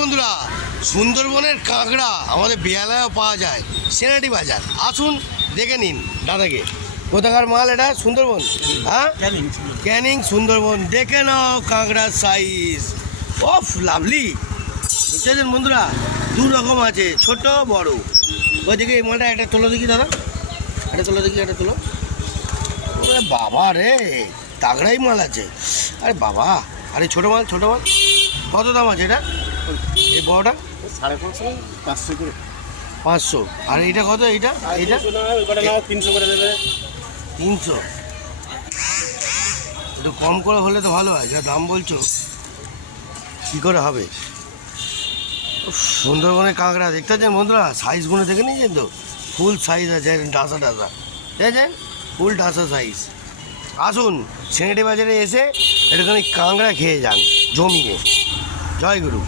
বন্ধুরা, সুন্দরবনের কাঁকড়া আমাদের বেহালায়ও পাওয়া যায়, সেনাটি বাজার। আসুন দেখে নিন দাদাকে। কোথাকার মাল এটা? সুন্দরবন। হ্যাঁ, ক্যানিং সুন্দরবন। দেখে নাও কাঁকড়ার সাইজ। Of lovely. বুঝতেছেন বন্ধুরা, দু রকম আছে, ছোট বড়। ওই দিকে এই মালটা একটা তোলো দেখি দাদা, একটা তোলো দেখি, একটা তোলো। ওরে বাবা রে, তাগড়াই মাল আছে। আরে বাবা, আরে ছোটো মাল, ছোটো মাল কত দাম আছে এটা? এই বড়টা 550, 500 করে। 500। আর এইটা কত? এইটা এইটা 300 করে দেবে। 300। একটু কম করে হলে তো ভালো হয়, যা দাম বলছো কী করে হবে? উফ, সুন্দরবনের কাঁকড়া দেখতে পাচ্ছেন বন্ধুরা, সাইজগুলো দেখে নিয়েছেন তো? ফুল সাইজ আছে, ডাসা ডাসা, দেখেছেন? ফুল ডাসা সাইজ। আসুন সেনেটি বাজারে এসে একটুখানি কাঁকড়া খেয়ে যান জমিয়ে। জয় গুরু।